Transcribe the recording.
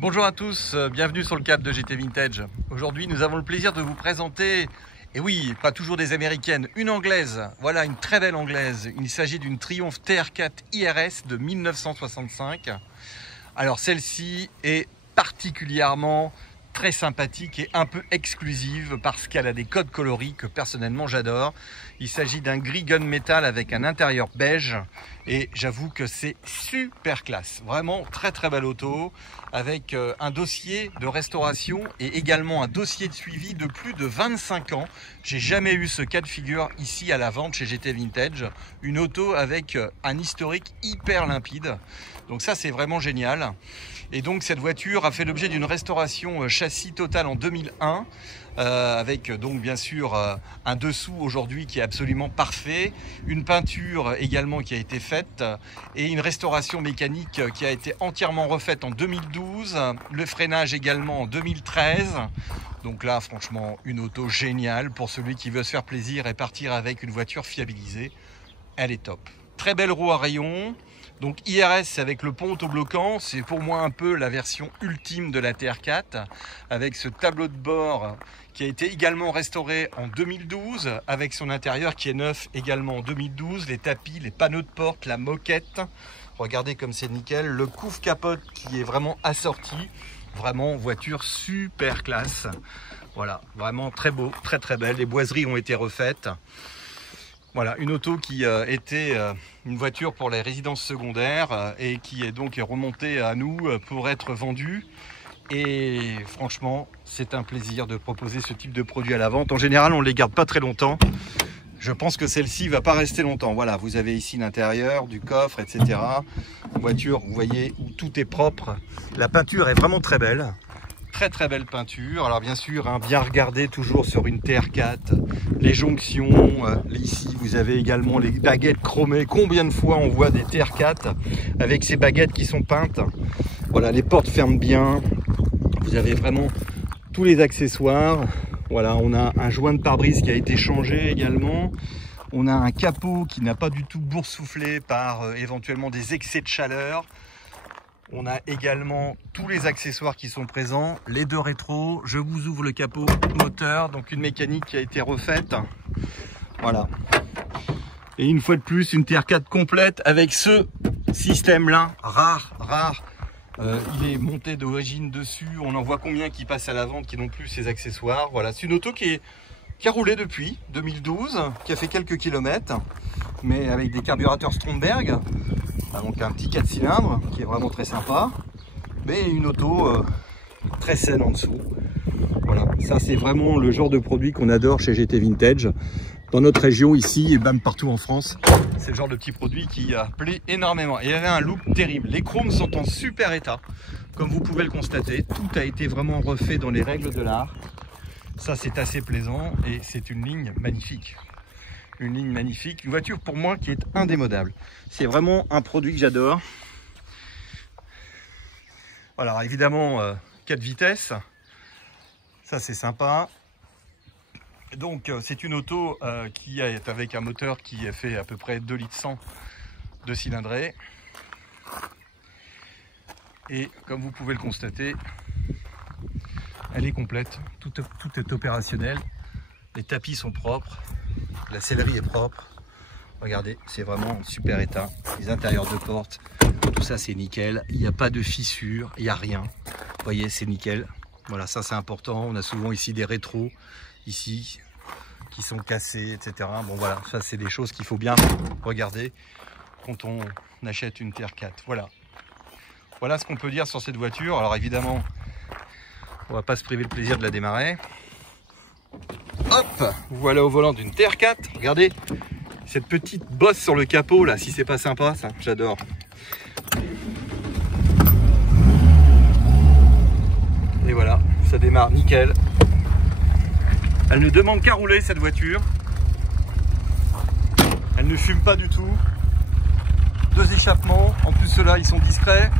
Bonjour à tous, bienvenue sur le cap de GT Vintage. Aujourd'hui, nous avons le plaisir de vous présenter, et oui, pas toujours des américaines, une anglaise. Voilà, une très belle anglaise. Il s'agit d'une Triumph TR4 IRS de 1965. Alors celle-ci est particulièrement très sympathique et un peu exclusive parce qu'elle a des codes coloris que personnellement j'adore. Il s'agit d'un gris gunmetal avec un intérieur beige et j'avoue que c'est super classe. Vraiment très très belle auto avec un dossier de restauration et également un dossier de suivi de plus de 25 ans. J'ai jamais eu ce cas de figure ici à la vente chez GT Vintage. Une auto avec un historique hyper limpide. Donc ça c'est vraiment génial. Et donc cette voiture a fait l'objet d'une restauration châssis totale en 2001 avec donc bien sûr un dessous aujourd'hui qui est absolument parfait, une peinture également qui a été faite et une restauration mécanique qui a été entièrement refaite en 2012, le freinage également en 2013. Donc là franchement une auto géniale pour celui qui veut se faire plaisir et partir avec une voiture fiabilisée. Elle est top. Très belle roue à rayons. Donc IRS avec le pont autobloquant, c'est pour moi un peu la version ultime de la TR4 avec ce tableau de bord qui a été également restauré en 2012 avec son intérieur qui est neuf également en 2012, les tapis, les panneaux de porte, la moquette. Regardez comme c'est nickel, le couvre-capote qui est vraiment assorti, vraiment voiture super classe. Voilà, vraiment très beau, très très belle, les boiseries ont été refaites. Voilà, une auto qui était une voiture pour les résidences secondaires et qui est donc remontée à nous pour être vendue. Et franchement, c'est un plaisir de proposer ce type de produit à la vente. En général, on ne les garde pas très longtemps. Je pense que celle-ci ne va pas rester longtemps. Voilà, vous avez ici l'intérieur, du coffre, etc. Une voiture, vous voyez, où tout est propre. La peinture est vraiment très belle. Très très belle peinture. Alors bien sûr, hein, bien regarder toujours sur une TR4 les jonctions. Ici vous avez également les baguettes chromées. Combien de fois on voit des TR4 avec ces baguettes qui sont peintes. Voilà, les portes ferment bien. Vous avez vraiment tous les accessoires. Voilà, on a un joint de pare-brise qui a été changé également. On a un capot qui n'a pas du tout boursouflé par éventuellement des excès de chaleur. On a également tous les accessoires qui sont présents, les deux rétros. Je vous ouvre le capot moteur, donc une mécanique qui a été refaite. Voilà. Et une fois de plus, une TR4 complète avec ce système-là, rare. Il est monté d'origine dessus. On en voit combien qui passent à la vente qui n'ont plus ces accessoires. Voilà, c'est une auto qui a roulé depuis 2012, qui a fait quelques kilomètres, mais avec des carburateur Stromberg. Donc un petit 4 cylindres qui est vraiment très sympa, mais une auto très saine en dessous. Voilà, ça c'est vraiment le genre de produit qu'on adore chez GT Vintage. Dans notre région ici et même partout en France, c'est le genre de petit produit qui plaît énormément. Et il y avait un look terrible. Les chromes sont en super état, comme vous pouvez le constater. Tout a été vraiment refait dans les règles de l'art. Ça c'est assez plaisant et c'est une ligne magnifique. Une ligne magnifique, une voiture pour moi qui est indémodable. C'est vraiment un produit que j'adore. Voilà, alors évidemment 4 vitesses, ça c'est sympa. Donc c'est une auto qui est avec un moteur qui fait à peu près 2,1 litres de cylindrée. Et comme vous pouvez le constater, elle est complète, tout est opérationnel. Les tapis sont propres. La sellerie est propre. Regardez, c'est vraiment en super état. Les intérieurs de porte, tout ça c'est nickel. Il n'y a pas de fissures, il n'y a rien. Vous voyez, c'est nickel. Voilà, ça c'est important. On a souvent ici des rétros, ici, qui sont cassés, etc. Bon voilà, ça c'est des choses qu'il faut bien regarder quand on achète une TR4. Voilà. Voilà ce qu'on peut dire sur cette voiture. Alors évidemment, on va pas se priver le plaisir de la démarrer. Hop, voilà au volant d'une TR4. Regardez cette petite bosse sur le capot là, si c'est pas sympa, ça, j'adore. Et voilà, ça démarre nickel. Elle ne demande qu'à rouler cette voiture. Elle ne fume pas du tout. 2 échappements, en plus ceux-là ils sont discrets.